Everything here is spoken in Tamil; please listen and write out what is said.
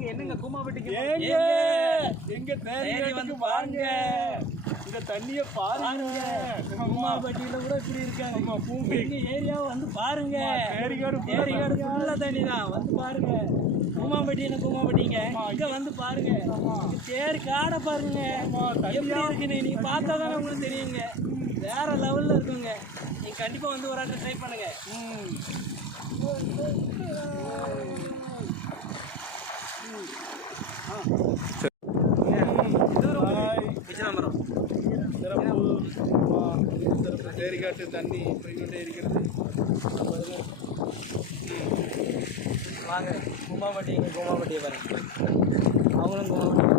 வாங்க. என்னங்க கூமாப்பட்டிக்கு ஏங்க எங்க தேடி வந்து பாருங்க. இந்த தண்ணிய பாருங்க. கூமாப்பட்டியில கூட இப்படி இருக்காங்க. ஆமா, பூமி. எங்க ஏரியா வந்து பாருங்க. ஏரிகாடு ஏரியாடு ஃபுல்லா தண்ணி. தான் வந்து பாருங்க. கூமாப்பட்டி என்ன கூமாப்பட்டிங்க இங்க வந்து பாருங்க. தேர் காடை பாருங்க. எப்படி இருக்குன்னு நீங்க பார்த்தா தானே உங்களுக்கு தெரியுங்க. வேற லெவல்ல இருக்குங்க. நீங்க கண்டிப்பா வந்து ஒரு ஆட்டம் ட்ரை பண்ணுங்க. சிறப்பு ஆ, தண்ணி போய்கொண்டே இருக்கிறது வாங்க கும்மாப்பட்டி எங்கள் கும்மாப்பட்டியை பாருங்கள் அவங்களும் கும்மாப்பட்டி